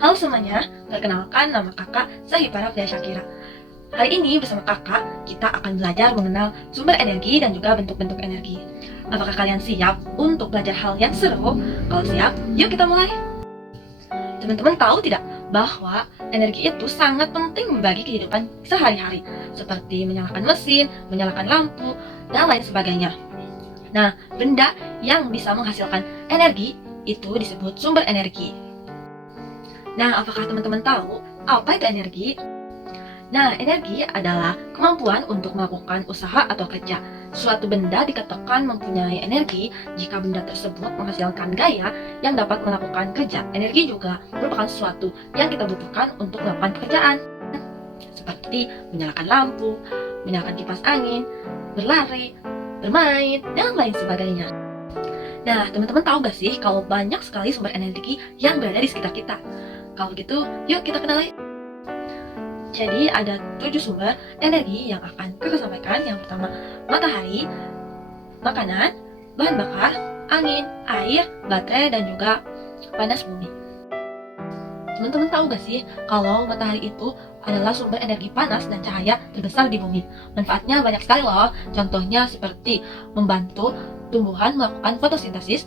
Halo semuanya, perkenalkan nama kakak Sahipara Fia Syakira. Hari ini bersama kakak, kita akan belajar mengenal sumber energi dan juga bentuk-bentuk energi. Apakah kalian siap untuk belajar hal yang seru? Kalau siap, yuk kita mulai. Teman-teman tahu tidak bahwa energi itu sangat penting bagi kehidupan sehari-hari, seperti menyalakan mesin, menyalakan lampu, dan lain sebagainya. Nah, benda yang bisa menghasilkan energi itu disebut sumber energi. Nah, apakah teman-teman tahu apa itu energi? Nah, energi adalah kemampuan untuk melakukan usaha atau kerja. Suatu benda dikatakan mempunyai energi jika benda tersebut menghasilkan gaya yang dapat melakukan kerja. Energi juga merupakan sesuatu yang kita butuhkan untuk melakukan pekerjaan, seperti menyalakan lampu, menyalakan kipas angin, berlari, bermain, dan lain sebagainya. Nah, teman-teman tahu gak sih kalau banyak sekali sumber energi yang berada di sekitar kita? Kalau gitu, yuk kita kenali. Jadi ada 7 sumber energi yang akan kakak sampaikan. Yang pertama, matahari, makanan, bahan bakar, angin, air, baterai, dan juga panas bumi. Teman-teman tahu gak sih kalau matahari itu adalah sumber energi panas dan cahaya terbesar di bumi. Manfaatnya banyak sekali loh. Contohnya seperti membantu tumbuhan melakukan fotosintesis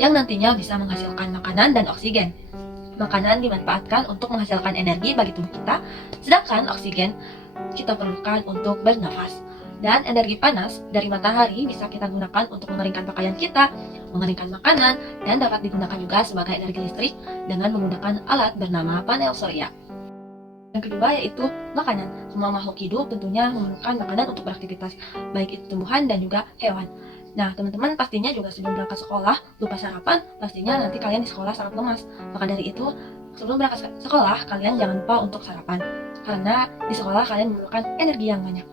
yang nantinya bisa menghasilkan makanan dan oksigen. Makanan dimanfaatkan untuk menghasilkan energi bagi tubuh kita, sedangkan oksigen kita perlukan untuk bernafas. Dan energi panas dari matahari bisa kita gunakan untuk mengeringkan pakaian kita, mengeringkan makanan, dan dapat digunakan juga sebagai energi listrik dengan menggunakan alat bernama panel surya. Yang kedua yaitu makanan. Semua makhluk hidup tentunya memerlukan makanan untuk beraktivitas, baik itu tumbuhan dan juga hewan. Nah, teman-teman pastinya juga sebelum berangkat sekolah lupa sarapan, pastinya nanti kalian di sekolah sangat lemas. Maka dari itu, sebelum berangkat sekolah, kalian jangan lupa untuk sarapan. Karena di sekolah kalian memerlukan energi yang banyak.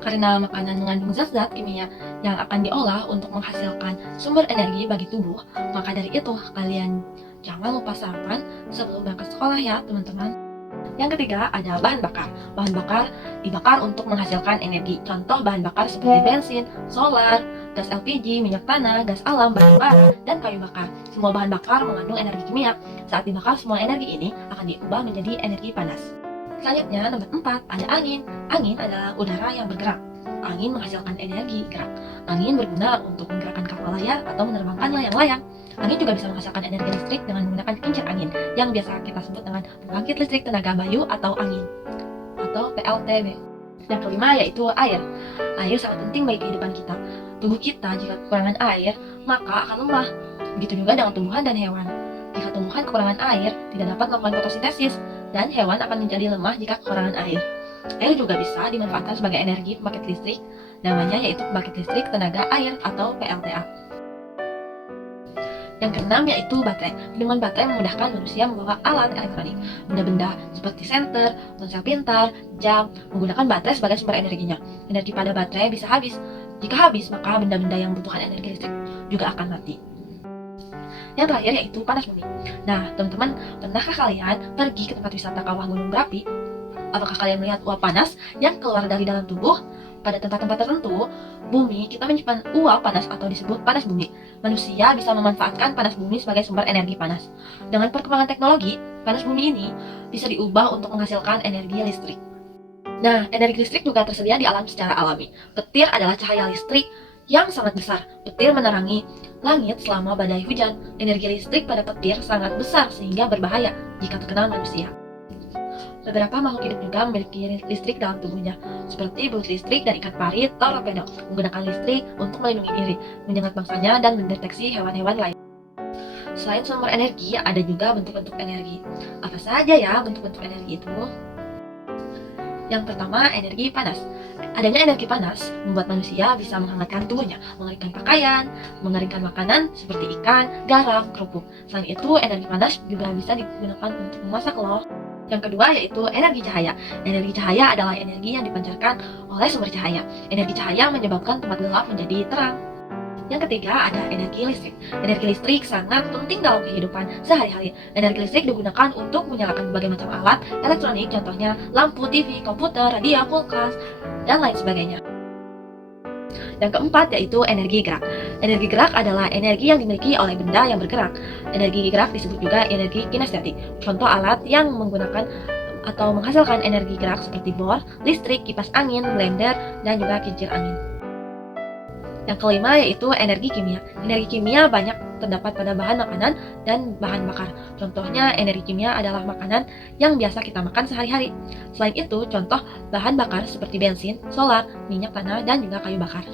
Karena makanan mengandung zat-zat kimia yang akan diolah untuk menghasilkan sumber energi bagi tubuh, maka dari itu kalian jangan lupa sarapan sebelum berangkat sekolah ya, teman-teman. Yang ketiga ada bahan bakar. Bahan bakar dibakar untuk menghasilkan energi. Contoh bahan bakar seperti bensin, solar, gas LPG, minyak tanah, gas alam, batu bara, dan kayu bakar. Semua bahan bakar mengandung energi kimia. Saat dibakar, semua energi ini akan diubah menjadi energi panas. Selanjutnya, nomor 4, ada angin. Angin adalah udara yang bergerak. Angin menghasilkan energi gerak. Angin berguna untuk menggerakkan kapal layar atau menerbangkan layang-layang. Angin juga bisa menghasilkan energi listrik dengan menggunakan kincir angin yang biasa kita sebut dengan pembangkit listrik tenaga bayu atau angin atau PLTB. Yang kelima yaitu air. Air sangat penting bagi kehidupan kita. Tubuh kita jika kekurangan air maka akan lemah. Begitu juga dengan tumbuhan dan hewan. Jika tumbuhan kekurangan air tidak dapat melakukan fotosintesis dan hewan akan menjadi lemah jika kekurangan air. Air juga bisa dimanfaatkan sebagai energi pembangkit listrik, namanya yaitu pembangkit listrik tenaga air atau PLTA. Yang keenam yaitu baterai. Dengan baterai memudahkan manusia membawa alat elektronik. Benda-benda seperti senter, ponsel pintar, jam, menggunakan baterai sebagai sumber energinya. Energi pada baterai bisa habis. Jika habis, maka benda-benda yang membutuhkan energi listrik juga akan mati. Yang terakhir yaitu panas bumi. Nah, teman-teman, pernahkah kalian pergi ke tempat wisata kawah gunung berapi? Apakah kalian melihat uap panas yang keluar dari dalam tubuh? Pada tempat-tempat tertentu, bumi kita menyimpan uap panas atau disebut panas bumi. Manusia bisa memanfaatkan panas bumi sebagai sumber energi panas. Dengan perkembangan teknologi, panas bumi ini bisa diubah untuk menghasilkan energi listrik. Nah, energi listrik juga tersedia di alam secara alami. Petir adalah cahaya listrik yang sangat besar. Petir menerangi langit selama badai hujan. Energi listrik pada petir sangat besar sehingga berbahaya jika terkena manusia. Beberapa makhluk hidup juga memiliki listrik dalam tubuhnya, seperti belut listrik dan ikan pari torpedo, menggunakan listrik untuk melindungi diri, menyengat mangsanya, dan mendeteksi hewan-hewan lain. Selain sumber energi, ada juga bentuk-bentuk energi. Apa saja ya bentuk-bentuk energi itu? Yang pertama, energi panas. Adanya energi panas membuat manusia bisa menghangatkan tubuhnya, mengeringkan pakaian, mengeringkan makanan seperti ikan, garam, kerupuk. Selain itu, energi panas juga bisa digunakan untuk memasak loh. Yang kedua yaitu energi cahaya. Energi cahaya adalah energi yang dipancarkan oleh sumber cahaya. Energi cahaya menyebabkan tempat gelap menjadi terang. Yang ketiga ada energi listrik. Energi listrik sangat penting dalam kehidupan sehari-hari. Energi listrik digunakan untuk menyalakan berbagai macam alat elektronik, contohnya lampu, TV, komputer, radio, kulkas, dan lain sebagainya. Yang keempat yaitu energi gerak. Energi gerak adalah energi yang dimiliki oleh benda yang bergerak. Energi gerak disebut juga energi kinestetik. Contoh alat yang menggunakan atau menghasilkan energi gerak seperti bor, listrik, kipas angin, blender, dan juga kincir angin. Yang kelima yaitu energi kimia. Energi kimia banyak terdapat pada bahan makanan dan bahan bakar. Contohnya energi kimia adalah makanan yang biasa kita makan sehari-hari. Selain itu, contoh bahan bakar seperti bensin, solar, minyak tanah, dan juga kayu bakar.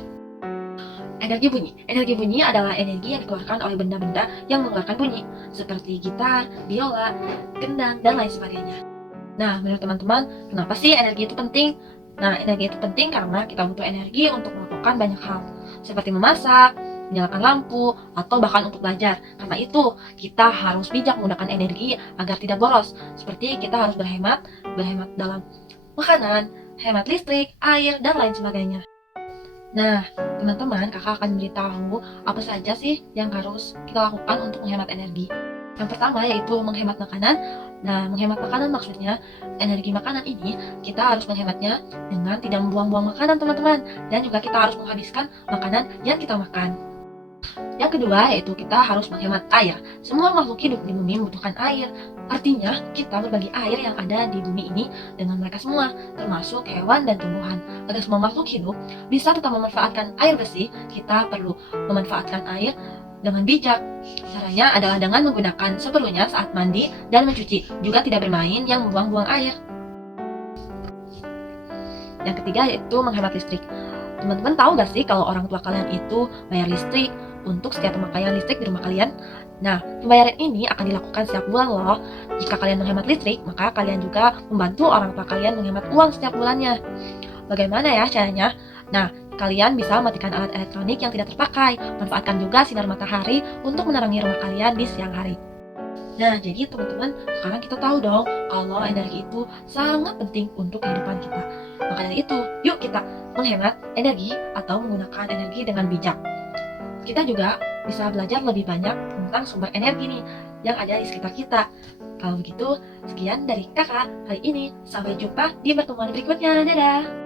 Energi bunyi. Energi bunyi adalah energi yang dikeluarkan oleh benda-benda yang mengeluarkan bunyi, seperti gitar, biola, gendang, dan lain sebagainya. Nah, menurut teman-teman, kenapa sih energi itu penting? Nah, energi itu penting karena kita butuh energi untuk melakukan banyak hal, seperti memasak, menyalakan lampu, atau bahkan untuk belajar. Karena itu, kita harus bijak menggunakan energi agar tidak boros. Seperti kita harus berhemat dalam makanan, hemat listrik, air, dan lain sebagainya. Nah, teman-teman, kakak akan beritahu apa saja sih yang harus kita lakukan untuk menghemat energi. Yang pertama yaitu menghemat makanan. Nah, menghemat makanan maksudnya energi makanan ini kita harus menghematnya dengan tidak membuang-buang makanan, teman-teman. Dan juga kita harus menghabiskan makanan yang kita makan. Yang kedua yaitu kita harus menghemat air. Semua makhluk hidup di bumi membutuhkan air. Artinya kita berbagi air yang ada di bumi ini dengan mereka semua, termasuk hewan dan tumbuhan. Agar semua makhluk hidup bisa tetap memanfaatkan air bersih, kita perlu memanfaatkan air dengan bijak. Caranya adalah dengan menggunakan seperlunya saat mandi dan mencuci, juga tidak bermain yang membuang-buang air. Yang ketiga yaitu menghemat listrik. Teman-teman tahu gak sih kalau orang tua kalian itu bayar listrik untuk setiap pemakaian listrik di rumah kalian? Nah, pembayaran ini akan dilakukan setiap bulan loh. Jika kalian menghemat listrik, maka kalian juga membantu orang tua kalian menghemat uang setiap bulannya. Bagaimana ya caranya? Nah, kalian bisa matikan alat elektronik yang tidak terpakai. Manfaatkan juga sinar matahari untuk menerangi rumah kalian di siang hari. Nah, jadi teman-teman, sekarang kita tahu dong kalau energi itu sangat penting untuk kehidupan kita. Maka dari itu, yuk kita menghemat energi atau menggunakan energi dengan bijak. Kita juga bisa belajar lebih banyak tentang sumber energi nih yang ada di sekitar kita. Kalau begitu, sekian dari kakak hari ini. Sampai jumpa di pertemuan berikutnya. Dadah!